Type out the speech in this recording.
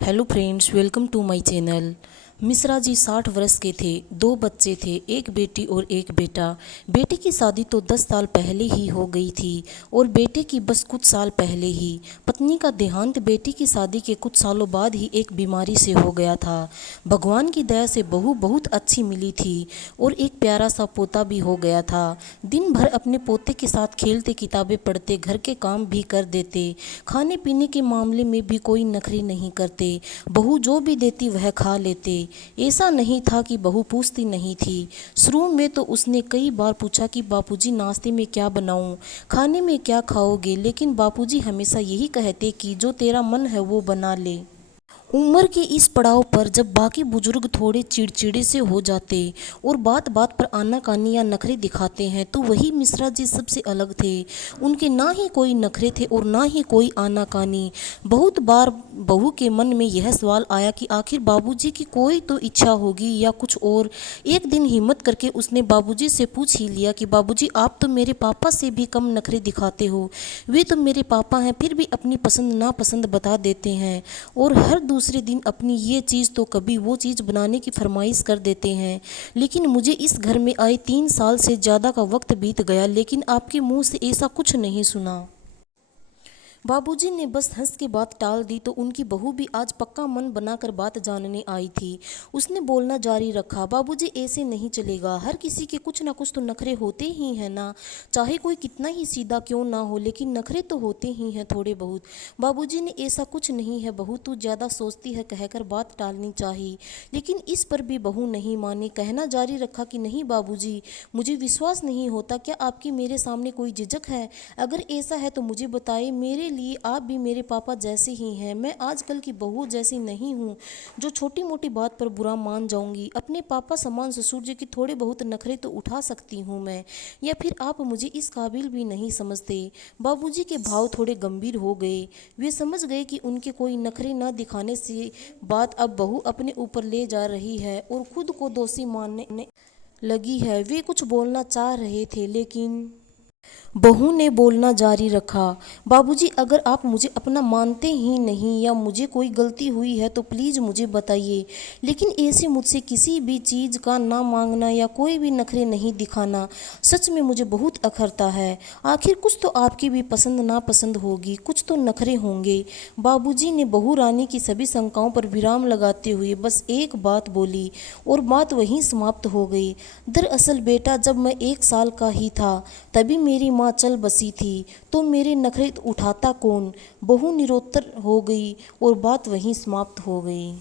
Hello friends, welcome to my channel. Mishra ji 60 वर्ष के थे। 2 बच्चे थे, एक बेटी और एक बेटा। बेटे की शादी तो 10 साल पहले ही हो गई थी और बेटे की बस कुछ साल पहले ही। पत्नी का देहांत बेटी की शादी के कुछ सालों बाद ही एक बीमारी से हो गया था। भगवान की दया से बहू बहुत अच्छी मिली थी और एक प्यारा सा पोता भी हो गया था। दिन भर अपने पोते के साथ खेलते, किताबें पढ़ते, घर के काम भी कर देते। खाने पीने के मामले में भी कोई नखरे नहीं करते। बहू जो भी देती वह खा लेते। ऐसा नहीं था कि बहू पूछती नहीं थी। शुरू में तो उसने कई बार पूछा कि बापूजी नाश्ते में क्या बनाऊं, खाने में क्या खाओगे, लेकिन बापूजी हमेशा यही कहते कि जो तेरा मन है वो बना ले। उम्र के इस पड़ाव पर जब बाकी बुजुर्ग थोड़े चिड़चिड़े से हो जाते और बात बात पर आनाकानी या नखरे दिखाते हैं तो वही मिश्रा जी सबसे अलग थे। उनके ना ही कोई नखरे थे और ना ही कोई आनाकानी। बहुत बार बहू के मन में यह सवाल आया कि आखिर बाबूजी की कोई तो इच्छा होगी या कुछ और। एक दिन हिम्मत करके उसने बाबूजी से पूछ ही लिया कि बाबूजी, आप तो मेरे पापा से भी कम नखरे दिखाते हो। वे तो मेरे पापा हैं, फिर भी अपनी पसंद नापसंद बता देते हैं और हर दूसरे दिन अपनी ये चीज़ तो कभी वो चीज़ बनाने की फरमाइश कर देते हैं। लेकिन मुझे इस घर में आए 3 साल से ज़्यादा का वक्त बीत गया, लेकिन आपके मुंह से ऐसा कुछ नहीं सुना। बाबूजी ने बस हंस के बात टाल दी तो उनकी बहू भी आज पक्का मन बनाकर बात जानने आई थी। उसने बोलना जारी रखा, बाबूजी ऐसे नहीं चलेगा। हर किसी के कुछ ना कुछ तो नखरे होते ही हैं ना, चाहे कोई कितना ही सीधा क्यों ना हो, लेकिन नखरे तो होते ही हैं थोड़े बहुत। बाबूजी ने ऐसा कुछ नहीं है बहू, तू ज़्यादा सोचती है कहकर बात टालनी चाहिए, लेकिन इस पर भी बहू नहीं मानी। कहना जारी रखा कि नहीं बाबूजी, मुझे विश्वास नहीं होता। क्या आपकी मेरे सामने कोई झिझक है? अगर ऐसा है तो मुझे बताइए। मेरे लिए आप भी मेरे पापा जैसे ही हैं। मैं आजकल की बहू जैसी नहीं हूँ जो छोटी मोटी बात पर बुरा मान जाऊंगी। अपने पापा समान ससुर जी की थोड़े बहुत नखरे तो उठा सकती हूँ मैं, या फिर आप मुझे इस काबिल भी नहीं समझते। बाबूजी के भाव थोड़े गंभीर हो गए। वे समझ गए कि उनके कोई नखरे न दिखाने से बात अब बहू अपने ऊपर ले जा रही है और खुद को दोषी मानने लगी है। वे कुछ बोलना चाह रहे थे लेकिन बहू ने बोलना जारी रखा, बाबूजी, अगर आप मुझे अपना मानते ही नहीं या मुझे कोई गलती हुई है तो प्लीज़ मुझे बताइए, लेकिन ऐसे मुझसे किसी भी चीज़ का ना मांगना या कोई भी नखरे नहीं दिखाना सच में मुझे बहुत अखरता है। आखिर कुछ तो आपकी भी पसंद नापसंद होगी, कुछ तो नखरे होंगे। बाबूजी ने बहू रानी की सभी शंकाओं पर विराम लगाते हुए बस एक बात बोली और बात वहीं समाप्त हो गई। दरअसल बेटा, जब मैं 1 साल का ही था तभी मेरी माँ चल बसी थी, तो मेरे नखरे उठाता कौन? बहू निरुत्तर हो गई और बात वहीं समाप्त हो गई।